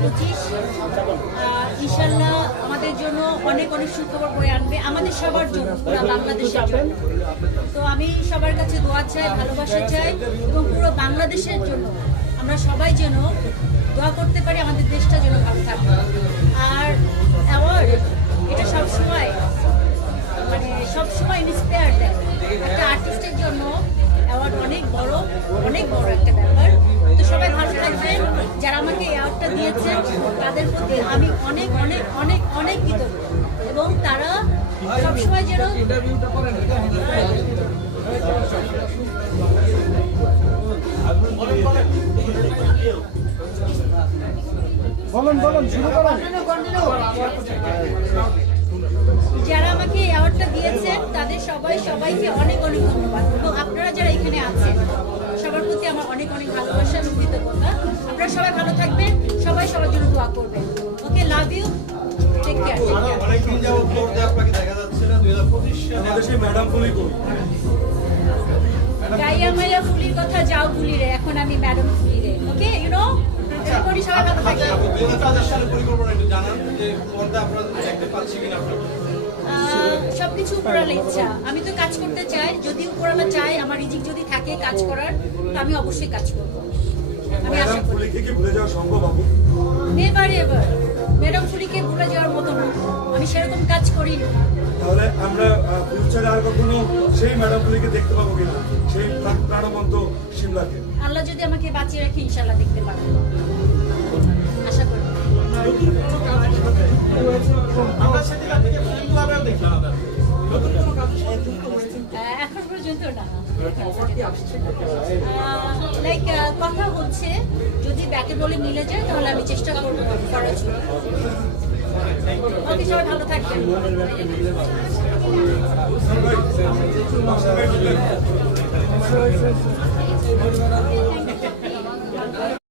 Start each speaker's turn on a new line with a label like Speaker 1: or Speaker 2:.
Speaker 1: পঁচিশ। ইনশাল্লাহ আমাদের জন্য অনেক অনেক সুখবর বয়ে আনবে। আমাদের সবার জন্য, পুরো বাংলাদেশের জন্য। তো আমি সবার কাছে দোয়া চাই, ভালোবাসা চাই এবং পুরো বাংলাদেশের জন্য আমরা সবাই যেন দোয়া করতে পারি, আমাদের দেশটা যেন ভালো থাকে আর অ্যাওয়ার্ড, এটা সবসময় মানে সবসময় ইন্সপায়ার দেয়। একটা আর্টিস্টের জন্য অ্যাওয়ার্ড অনেক বড় অনেক বড় একটা দিয়েছেন তাদের প্রতি আমি অনেক অনেক অনেক অনেক কৃতজ্ঞ। এবং তারা সবসময় যেন
Speaker 2: বলুন বলুন শুরু করুন।
Speaker 1: যারা আমাকে এই অ্যাওয়ার্ডটা দিয়েছেন তাদের সবাই সবাইকে অনেক অনেক ধন্যবাদ। এবং আপনারা যারা এখানে আছেন সবার প্রতি আমার অনেক অনেক ভালোবাসা এবং কৃতজ্ঞতা। আপনারা সবাই ভালো থাকবেন। সবাই সবার জন্য দোয়া করবেন। Okay love you take care
Speaker 3: অনেকদিন যাবত আপনাকে দেখা যাচ্ছে না দুই হাজার পঁচিশ সালে
Speaker 2: বাংলাদেশে ম্যাডাম ফুলি করুন
Speaker 1: গাইয়া মাইয়া ফুলির কথা যাও ফুলি রে এখন আমি ম্যাডাম ফুলি রে। ওকে ইউ নো এরপরই সবাই ভালো
Speaker 3: হাজার পঁচিশ সালের পরিকল্পনা একটু জানান যে পর্দা আপনারা দেখতে পাচ্ছি কিনা। আপনারা
Speaker 1: সবকিছু উপরালা ইচ্ছা। আমি তো কাজ করতে চাই যদি উপরালা চাই আমার রিজিক যদি থাকে কাজ করার তো আমি অবশ্যই কাজ করব। আশা
Speaker 2: ম্যাডাম
Speaker 1: করি
Speaker 2: ফুলিকে কি ভুলে যাওয়া সম্ভব আপু?
Speaker 1: নেভার এভার ম্যাডাম ফুলিকে ভুলে যাওয়ার মতো না। আমি সেরকম কাজ করি না
Speaker 2: তাহলে আমরা ফিউচারে আর কখনো সেই ম্যাডাম ফুলিকে দেখতে পাবো কিনা? সেই প্রাণবন্ত সিমলাকে।
Speaker 1: আল্লাহ যদি আমাকে বাঁচিয়ে রাখে ইনশাল্লাহ দেখতে পারব আশা করি।
Speaker 3: আমরা সেদিন আপনাকে ফিল্ম ক্লাবেও দেখলাম।
Speaker 1: পর্যন্ত না? লাইক কথা হচ্ছে যদি ব্যাটে বলে মিলে যায় তাহলে আমি চেষ্টা করব করার জন্য। ওকে সবাই ভালো থাকবেন।